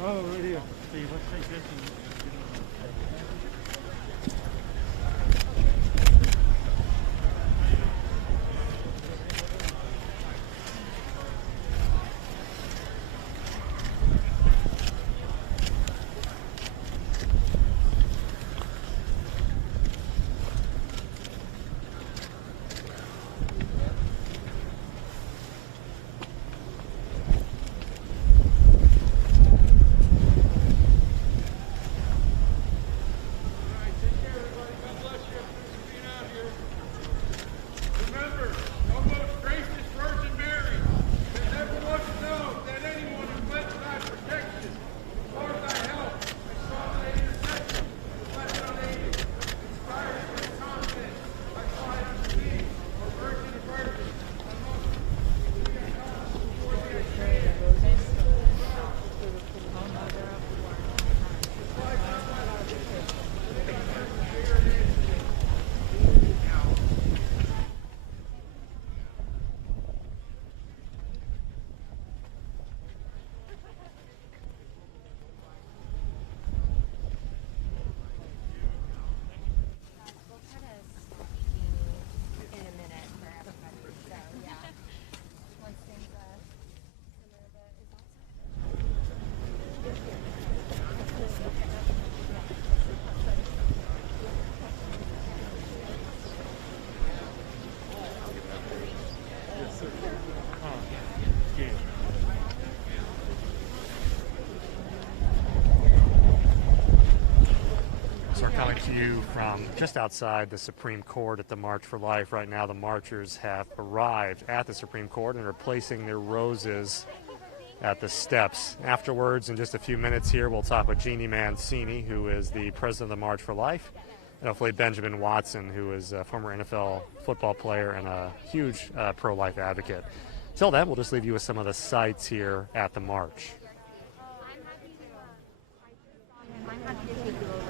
Oh, right here. See, let's take this and coming to you from just outside the Supreme Court at the March for Life. Right now, the marchers have arrived at the Supreme Court and are placing their roses at the steps. Afterwards, in just a few minutes here, we'll talk with Jeannie Mancini, who is the president of the March for Life, and hopefully Benjamin Watson, who is a former NFL football player and a huge pro-life advocate. Till then, we'll just leave you with some of the sights here at the march. I'm happy to take you over there.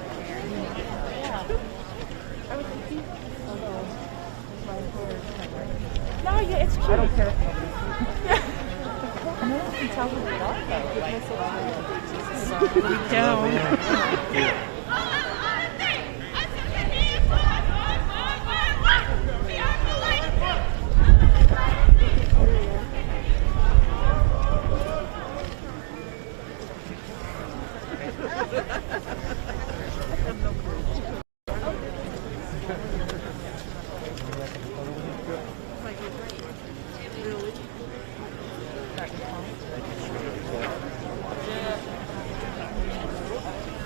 No, yeah, it's cute. I don't care. No one can tell who we are, though. We don't.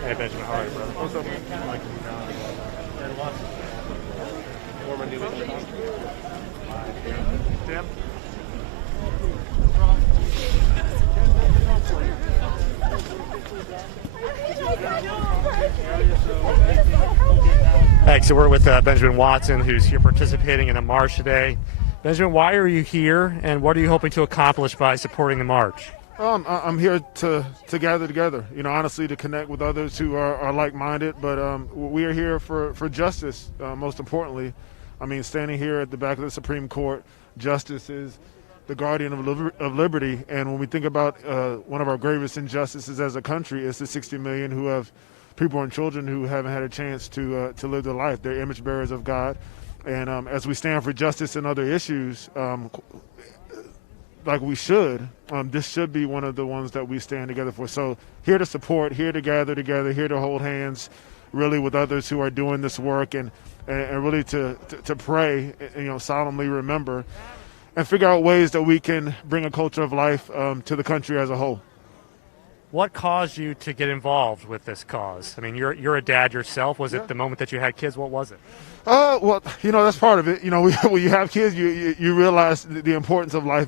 Hey Benjamin, how are you, brother? What's up? Tim? Thanks. So we're with Benjamin Watson, who's here participating in the march today. Benjamin, why are you here, and what are you hoping to accomplish by supporting the march? I'm here to gather together, honestly, to connect with others who are like-minded, but we are here for justice, most importantly. I mean, standing here at the back of the Supreme Court, justice is the guardian of liberty, and when we think about one of our gravest injustices as a country, it's the 60 million who have people and children who haven't had a chance to live their life. They're image bearers of God, and as we stand for justice and other issues, like we should, this should be one of the ones that we stand together for. So here to support, here to gather together, here to hold hands really with others who are doing this work, and really to pray, solemnly remember and figure out ways that we can bring a culture of life to the country as a whole. What caused you to get involved with this cause? I mean, you're a dad yourself. Was it the moment that you had kids? What was it? Well, that's part of it. When you have kids, you realize the importance of life.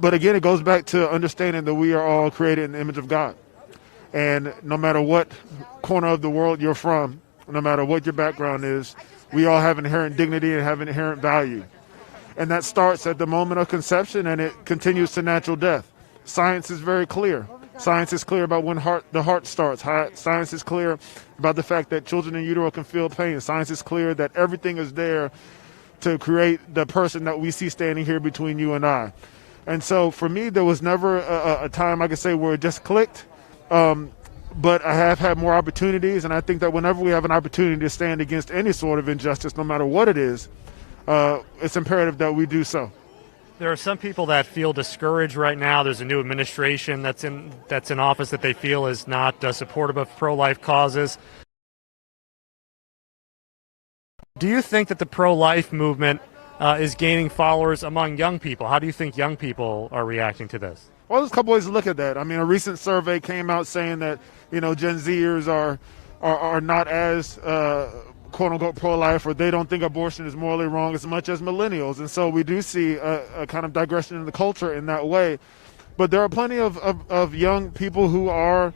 But again, it goes back to understanding that we are all created in the image of God. And no matter what corner of the world you're from, no matter what your background is, we all have inherent dignity and have inherent value. And that starts at the moment of conception and it continues to natural death. Science is very clear. Science is clear about when the heart starts. Science is clear about the fact that children in utero can feel pain. Science is clear that everything is there to create the person that we see standing here between you and I. And so for me, there was never a time I could say where it just clicked. But I have had more opportunities, and I think that whenever we have an opportunity to stand against any sort of injustice, no matter what it is, it's imperative that we do so. There are some people that feel discouraged right now. There's a new administration that's in office that they feel is not supportive of pro-life causes. Do you think that the pro-life movement is gaining followers among young people? How do you think young people are reacting to this? Well, there's a couple ways to look at that. I mean, a recent survey came out saying that, Gen Zers are not as quote unquote pro-life, or they don't think abortion is morally wrong as much as millennials. And so we do see a kind of digression in the culture in that way. But there are plenty of young people who are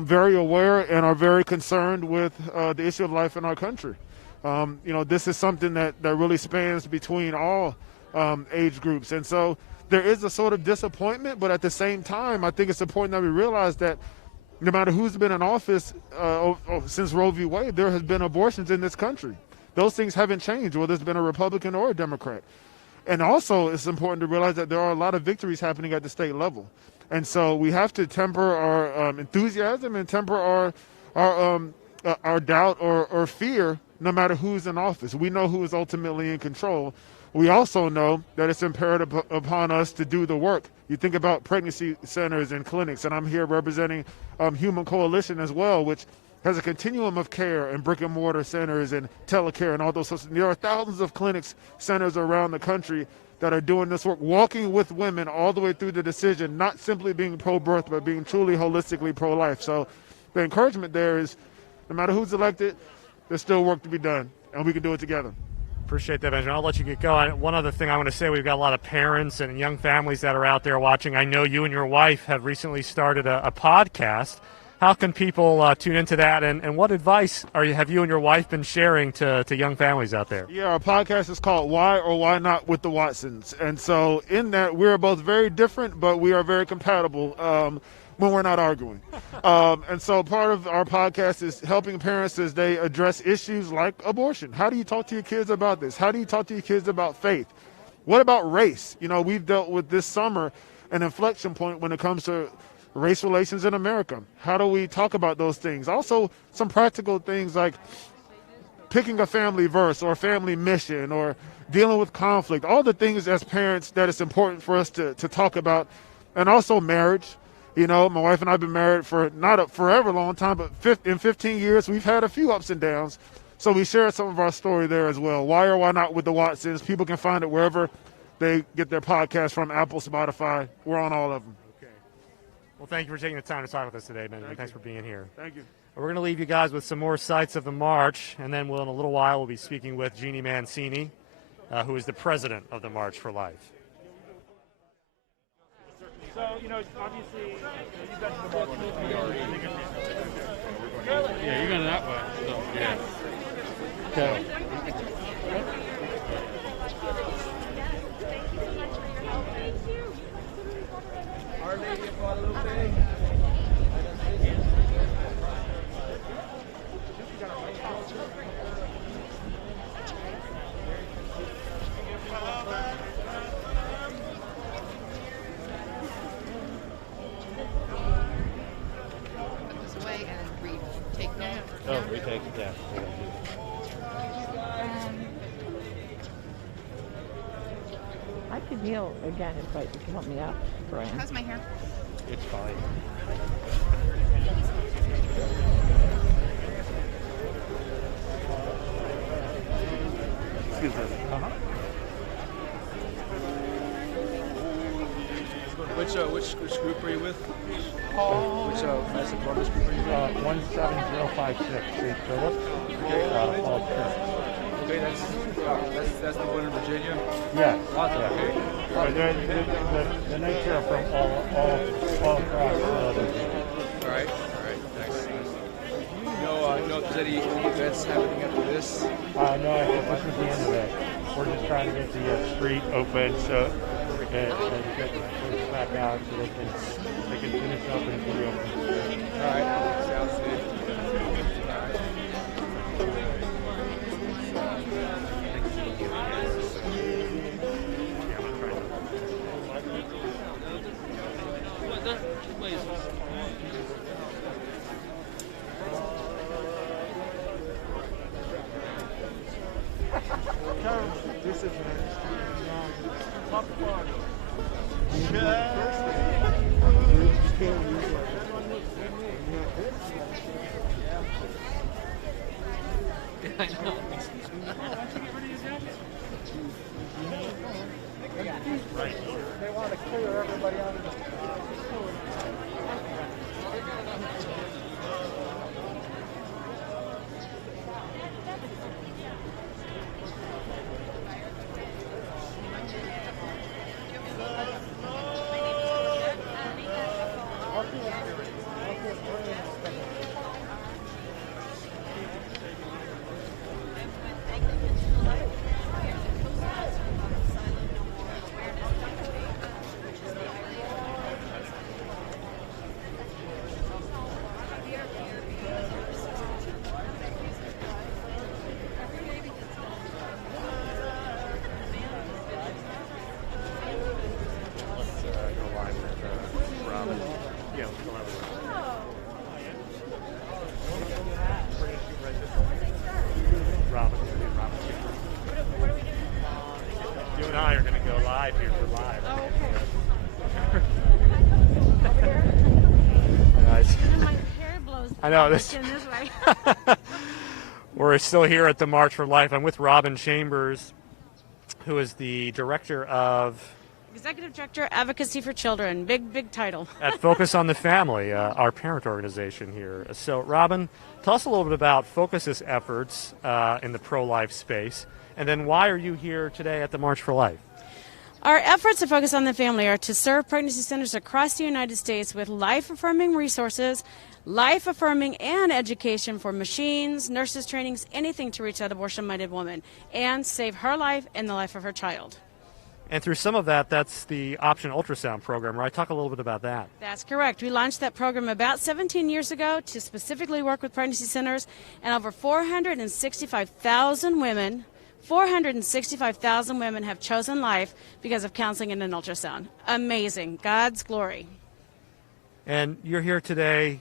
very aware and are very concerned with the issue of life in our country. This is something that really spans between all age groups. And so there is a sort of disappointment, but at the same time, I think it's important that we realize that no matter who's been in office since Roe v. Wade, there has been abortions in this country. Those things haven't changed, whether it's been a Republican or a Democrat. And also, it's important to realize that there are a lot of victories happening at the state level. And so we have to temper our enthusiasm and temper our doubt or fear, no matter who's in office. We know who is ultimately in control. We also know that it's imperative upon us to do the work. You think about pregnancy centers and clinics, and I'm here representing Human Coalition as well, which has a continuum of care and brick and mortar centers and telecare and all those sorts of things. There are thousands of clinics, centers around the country that are doing this work, walking with women all the way through the decision, not simply being pro-birth, but being truly holistically pro-life. So the encouragement there is, no matter who's elected, there's still work to be done, and we can do it together. Appreciate that, Benjamin. I'll let you get going. One other thing I want to say, we've got a lot of parents and young families that are out there watching. I know you and your wife have recently started a podcast. How can people tune into that, and what advice have you and your wife been sharing to young families out there? Yeah, our podcast is called Why or Why Not with the Watsons. And so in that, we're both very different, but we are very compatible when we're not arguing. And so part of our podcast is helping parents as they address issues like abortion. How do you talk to your kids about this? How do you talk to your kids about faith? What about race? We've dealt with this summer an inflection point when it comes to race relations in America. How do we talk about those things? Also, some practical things like picking a family verse or a family mission or dealing with conflict, all the things as parents that it's important for us to talk about. And also marriage. My wife and I have been married for not a forever long time, but in 15 years, we've had a few ups and downs. So we share some of our story there as well. Why or Why Not with the Watsons. People can find it wherever they get their podcast from, Apple, Spotify. We're on all of them. Okay. Well, thank you for taking the time to talk with us today, Benjamin. Thanks for being here. Thank you. We're going to leave you guys with some more sights of the march, and then in a little while we'll be speaking with Jeannie Mancini, who is the president of the March for Life. So, obviously, you got the ball. Yeah, you're going that way. So, yeah. Okay. Our Lady of Guadalupe. Oh, retake, yeah. I could kneel again if you can help me out, Brian. How's my hair? It's fine. Excuse me. Which group are you with? Which Massive Brothers group are you with? 17056, St. Philip. Okay. Falls Church. Okay, that's the one in Virginia. Yes. Awesome. Yeah. Okay. The Knights are from all across Virginia. All right. Nice. You know if there's any events happening after this? No, I think this is the end of it. We're just trying to get the street open so and get things back out so they can finish up and reopen. All right. Sounds good. All right. They want to clear everybody out of the You and I are going to go live here for live. Nice. My hair blows. I know this. In this way. We're still here at the March for Life. I'm with Robin Chambers, who is the director of Executive Director, Advocacy for Children. Big title. at Focus on the Family, our parent organization here. So, Robin, tell us a little bit about Focus's efforts in the pro-life space, and then why are you here today at the March for Life? Our efforts to Focus on the Family are to serve pregnancy centers across the United States with life-affirming resources, life-affirming and education for machines, nurses trainings, anything to reach that abortion-minded woman and save her life and the life of her child. And through some of that, that's the Option Ultrasound program, right? Talk a little bit about that. That's correct. We launched that program about 17 years ago to specifically work with pregnancy centers, and over 465,000 women have chosen life because of counseling and an ultrasound. Amazing. God's glory. And you're here today.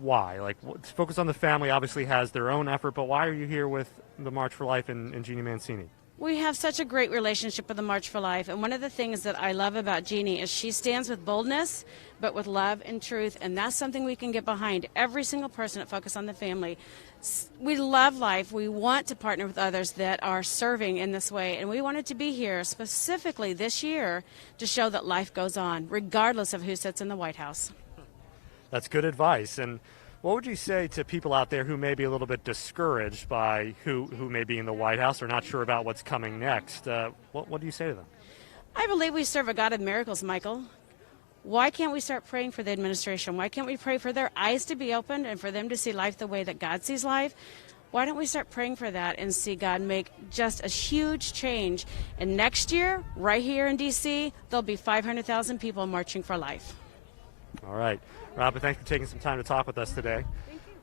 Why? Focus on the Family obviously has their own effort, but why are you here with the March for Life and Jeannie Mancini? We have such a great relationship with the March for Life, and one of the things that I love about Jeannie is she stands with boldness, but with love and truth, and that's something we can get behind. Every single person at Focus on the Family. We love life. We want to partner with others that are serving in this way, and we wanted to be here specifically this year to show that life goes on, regardless of who sits in the White House. That's good advice. And what would you say to people out there who may be a little bit discouraged by who may be in the White House or not sure about what's coming next? What do you say to them? I believe we serve a God of miracles, Michael. Why can't we start praying for the administration? Why can't we pray for their eyes to be opened and for them to see life the way that God sees life? Why don't we start praying for that and see God make just a huge change? And next year, right here in D.C., there'll be 500,000 people marching for life. All right. Robin, thanks for taking some time to talk with us today.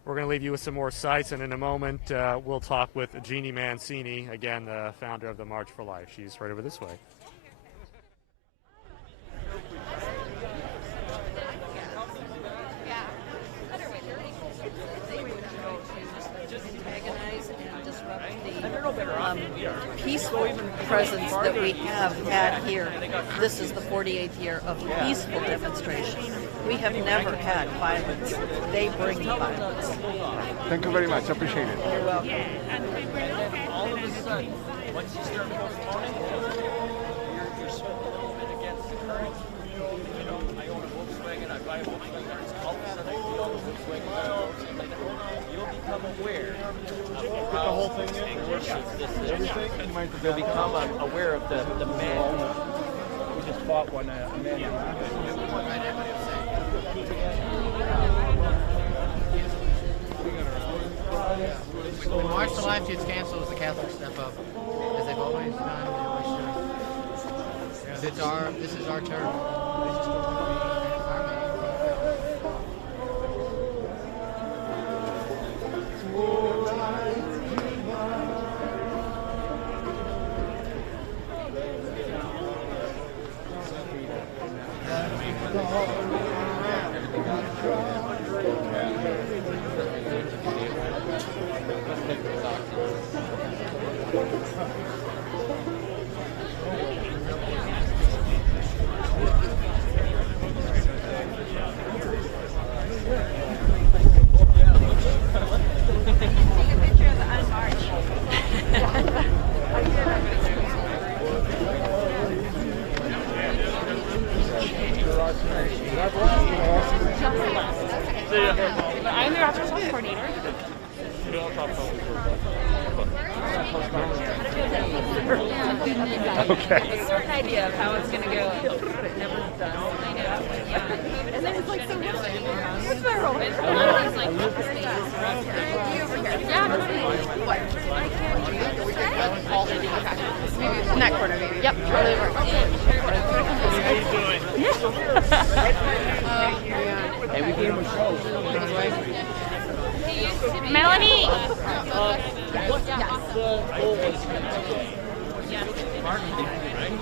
We're going to leave you with some more sights, and in a moment, we'll talk with Jeannie Mancini, again, the founder of the March for Life. She's right over this way. Peaceful presence that we have had here. This is the 48th year of peaceful demonstration. We have never had violence. They bring the violence. Thank you very much. I appreciate it. You're welcome. all of a sudden, once you start postponing, you're swimming a little bit against the current. You know, I own a Volkswagen, I buy a Volkswagen, all of a sudden I feel the Volkswagen. You'll become aware of Put the whole thing in. Everything. You'll become aware of the man. We just fought one man. When March for Life gets canceled, the Catholics step up, as they've always done. They always should. This is our turn. Okay. A certain idea of how it's going to go, but it never does. I know. Yeah. And then it's like so what's my role? It's one of these like you over here. Yeah. What? In that corner, maybe. Yep. Totally works. How you doing? Hey, we gave him a show. Melanie. What's the goal was marketing, right?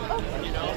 You know,